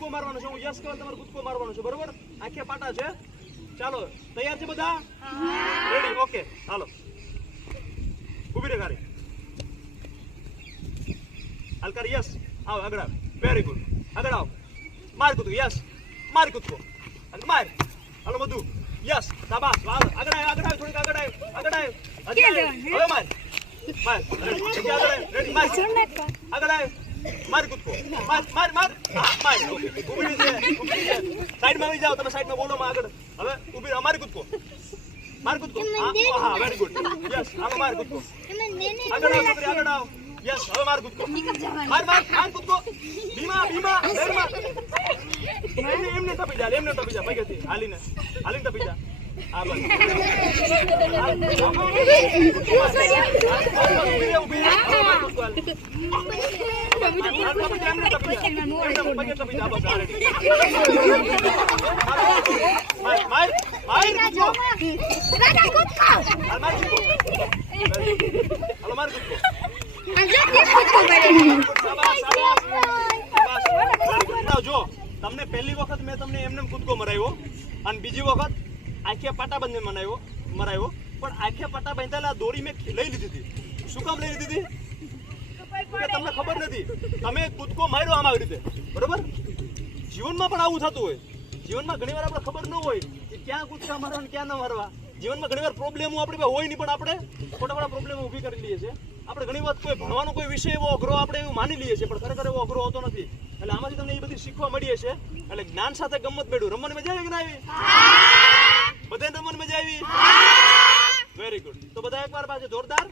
કૂદકો મારવાનો છે હું યસ કહું તમારે કૂદકો મારવાનો છે બરોબર આખે પાટા છે ચાલો તૈયાર છે બધા રેડી ઓકે હાલો ઊભી રે ગાડી હાલ કર યસ આવ આગળ આવ વેરી ગુડ આગળ આવ માર કૂદકો યસ માર કૂદકો આગળ માર હાલો બધું યસ શાબાશ વાહ આગળ આવ આગળ આવ થોડીક આગળ આવ આગળ આવ હજી આવ. હવે માર માર રેડી આગળ આવ રેડી માર આગળ આવ માર કૂદકો માર માર માર હા માર ઓકે ઊભી છે ઊભી છે સાઈડમાં આવી જાઓ તમે સાઈડમાં બોલો માં આગળ હવે ઊભી રહો, મારી કૂદકો માર કૂદકો હા હા વેરી ગુડ યસ હાલો માર કૂદકો આગળ આવ છોકરી આગળ આવ યસ હવે માર કૂદકો માર માર માર કૂદકો ભીમા ભીમા બેરમાં એમને એમને ટપી જા એમને ટપી જા પૈકેથી હાલીને હાલીને ટપી જા હા બસ હાલ. ઊભી રહે, ઊભી રહે. હવે માર કૂદકો હાલ. હાલ, ટપી જા, એમને ટપી જા. એમને પગે ટપી જા, બસ, હાલ. માર માર માર કૂદકો હાલ માર કૂદકો હાલો માર કૂદકો શાબાશ, શાબાશ. શાબાશ. જો તમને પહેલી વખત મેં તમને એમને કૂદકો મરાવ્યો અને બીજી વખત આખે પાટા બંને મનાવ્યો મરાવ્યો પણ આખે પાટા બાંધેલા દોરી મેં લઈ લીધી હતી શું કામ લઈ લીધી હતી કે તમને ખબર નથી. તમે કૂદકો માર્યો આમ આવી રીતે. બરોબર? જીવનમાં પણ આવું થતું હોય. જીવનમાં ઘણીવાર આપણે ખબર ન હોય કે ક્યાં કૂદકા મારવા અને ક્યાં ન મારવા. જીવનમાં ઘણીવાર પ્રોબ્લેમો આપણી પાસે હોય નહીં પણ આપણે ખોટા મોટા પ્રોબ્લેમો ઊભી કરી લઈએ છીએ. આપણે ઘણી વાર કોઈ ભણવાનો કોઈ વિષય એવો અઘરો આપણે એવું માની લઈએ છીએ પણ ખરેખર એવો અઘરો હોતો નથી. એટલે આમાંથી તમને એ બધી શીખવા મળીએ છે એટલે જ્ઞાન સાથે ગમત મેળવ્યું રમવાની મજા આવી કે ના આવી? બધાને રમવાની મજા આવી? વેરી ગુડ તો બધા એકવાર પાછું જોરદાર.